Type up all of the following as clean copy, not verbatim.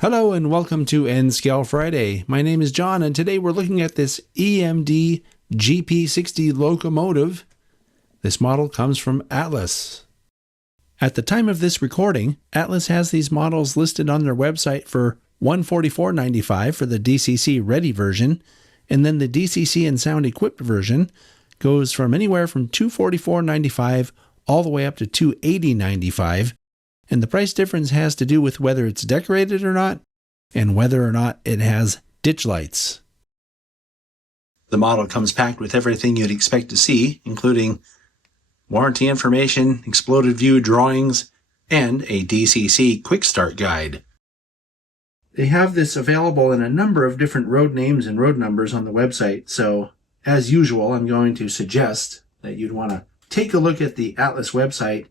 Hello and welcome to N-Scale Friday. My name is John and today we're looking at this EMD GP60 locomotive. This model comes from Atlas. At the time of this recording, Atlas has these models listed on their website for $144.95 for the DCC ready version, and then the DCC and sound equipped version goes from anywhere from $244.95 all the way up to $280.95. And the price difference has to do with whether it's decorated or not, and whether or not it has ditch lights. The model comes packed with everything you'd expect to see, including warranty information, exploded view drawings, and a DCC quick start guide. They have this available in a number of different road names and road numbers on the website, so as usual, I'm going to suggest that you'd want to take a look at the Atlas website,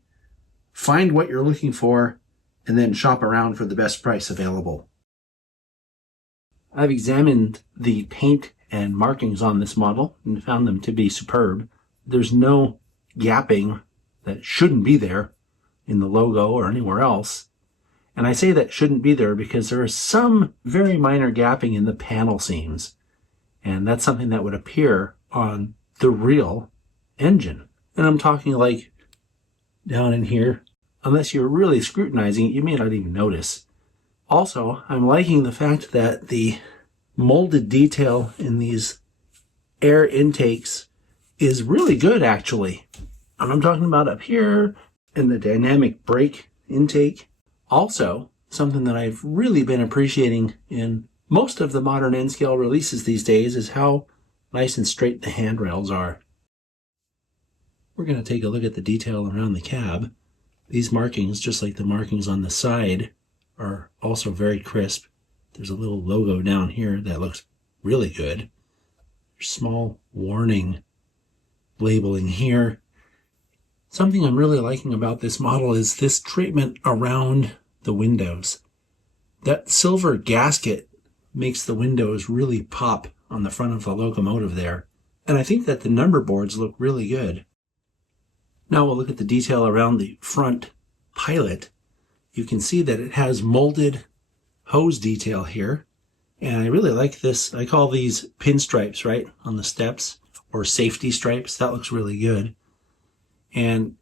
find what you're looking for, and then shop around for the best price available. I've examined the paint and markings on this model and found them to be superb. There's no gapping that shouldn't be there in the logo or anywhere else. And I say that shouldn't be there because there is some very minor gapping in the panel seams. And that's something that would appear on the real engine. And I'm talking like down in here. Unless you're really scrutinizing it, you may not even notice. Also, I'm liking the fact that the molded detail in these air intakes is really good, actually. And I'm talking about up here in the dynamic brake intake. Also, something that I've really been appreciating in most of the modern N-scale releases these days is how nice and straight the handrails are. We're going to take a look at the detail around the cab. These markings, just like the markings on the side, are also very crisp. There's a little logo down here that looks really good. There's small warning labeling here. Something I'm really liking about this model is this treatment around the windows. That silver gasket makes the windows really pop on the front of the locomotive there. And I think that the number boards look really good. Now we'll look at the detail around the front pilot. You can see that it has molded hose detail here. And I really like this. I call these pinstripes, right, on the steps, or safety stripes. That looks really good. And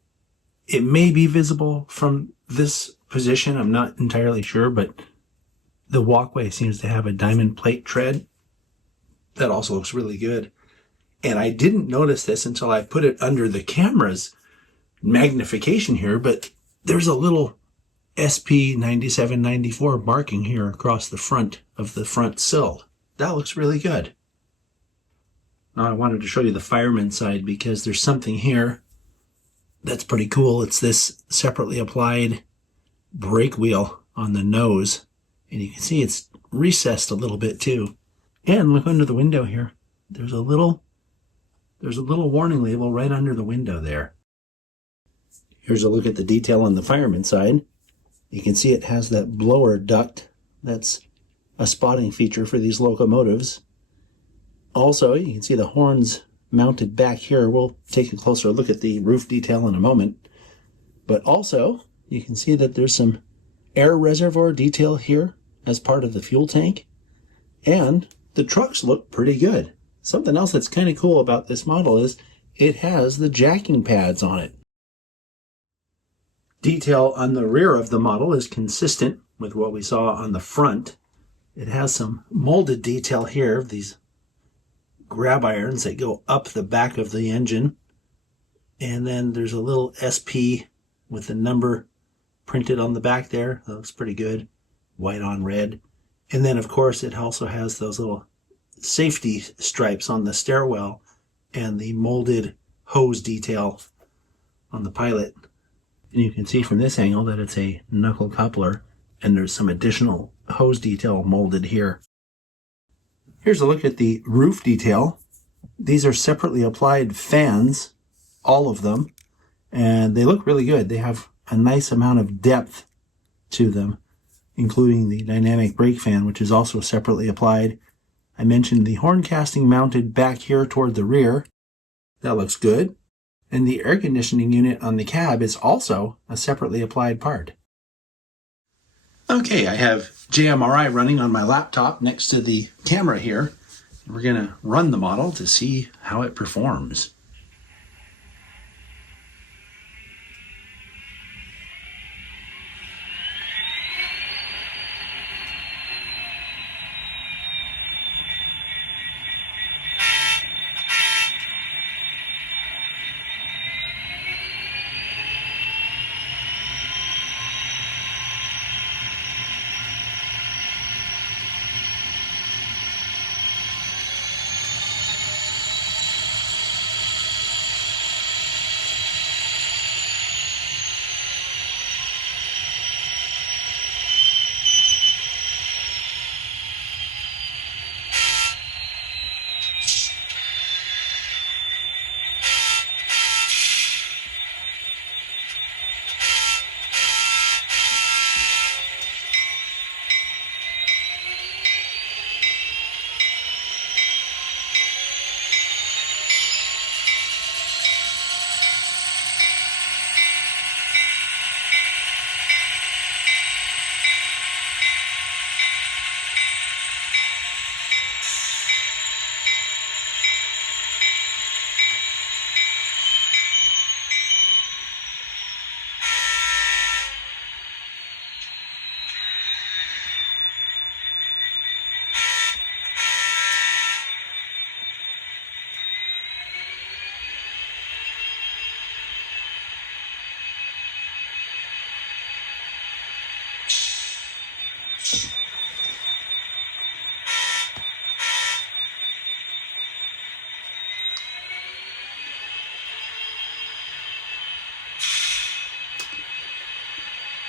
it may be visible from this position. I'm not entirely sure, but the walkway seems to have a diamond plate tread. That also looks really good. And I didn't notice this until I put it under the camera's magnification here, but there's a little SP9794 marking here across the front of the front sill. That looks really good. Now I wanted to show you the fireman side because there's something here that's pretty cool. It's this separately applied brake wheel on the nose, and you can see it's recessed a little bit too. And look under the window here. There's a little warning label right under the window there. Here's a look at the detail on the fireman side. You can see it has that blower duct. That's a spotting feature for these locomotives. Also, you can see the horns mounted back here. We'll take a closer look at the roof detail in a moment. But also, you can see that there's some air reservoir detail here as part of the fuel tank. And the trucks look pretty good. Something else that's kind of cool about this model is it has the jacking pads on it. Detail on the rear of the model is consistent with what we saw on the front. It has some molded detail here, these grab irons that go up the back of the engine. And then there's a little SP with the number printed on the back there. That looks pretty good. White on red. And then, of course, it also has those little safety stripes on the stairwell and the molded hose detail on the pilot. And you can see from this angle that it's a knuckle coupler, and there's some additional hose detail molded here. Here's a look at the roof detail. These are separately applied fans, all of them, and they look really good. They have a nice amount of depth to them, including the dynamic brake fan, which is also separately applied. I mentioned the horn casting mounted back here toward the rear. That looks good. And the air conditioning unit on the cab is also a separately applied part. Okay, I have JMRI running on my laptop next to the camera here. We're going to run the model to see how it performs.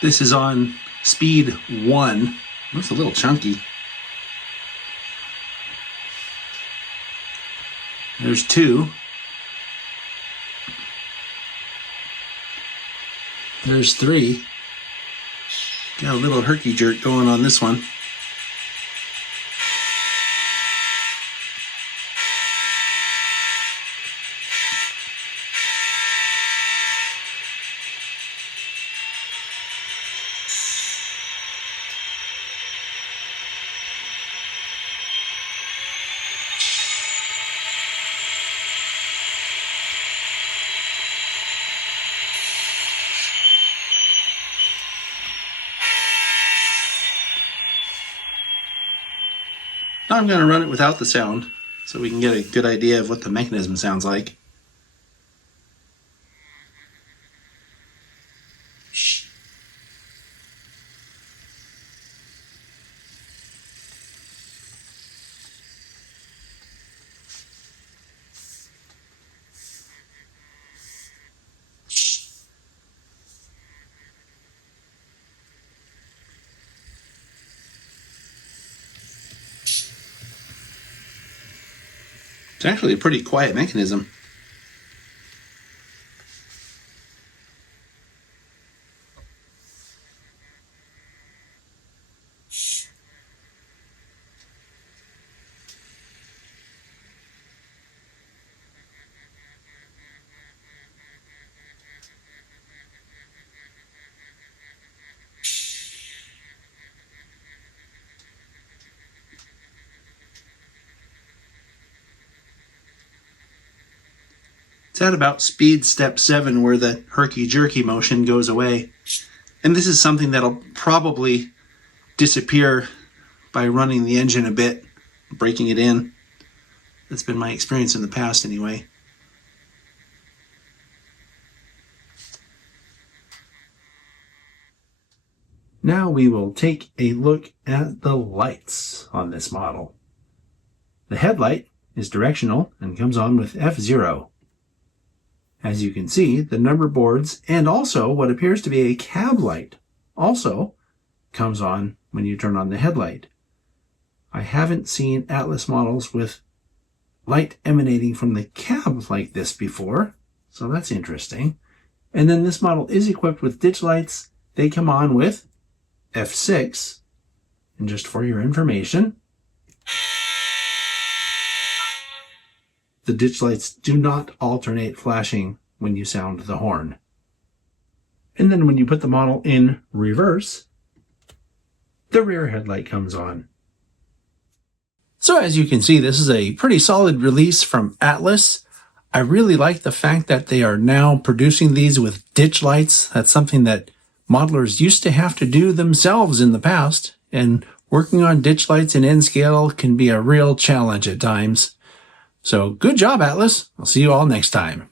This is on speed 1. It's a little chunky. There's 2. There's 3. Got a little herky jerk going on this one. Now I'm going to run it without the sound so we can get a good idea of what the mechanism sounds like. It's actually a pretty quiet mechanism. It's at about speed step 7 where the herky-jerky motion goes away. And this is something that'll probably disappear by running the engine a bit, breaking it in. That's been my experience in the past anyway. Now we will take a look at the lights on this model. The headlight is directional and comes on with F0. As you can see, the number boards and also what appears to be a cab light also comes on when you turn on the headlight. I haven't seen Atlas models with light emanating from the cab like this before, so that's interesting. And then this model is equipped with ditch lights. They come on with F6, and just for your information, the ditch lights do not alternate flashing when you sound the horn. And then when you put the model in reverse, the rear headlight comes on. So as you can see, this is a pretty solid release from Atlas. I really like the fact that they are now producing these with ditch lights. That's something that modelers used to have to do themselves in the past, and working on ditch lights in N-scale can be a real challenge at times. So good job, Atlas. I'll see you all next time.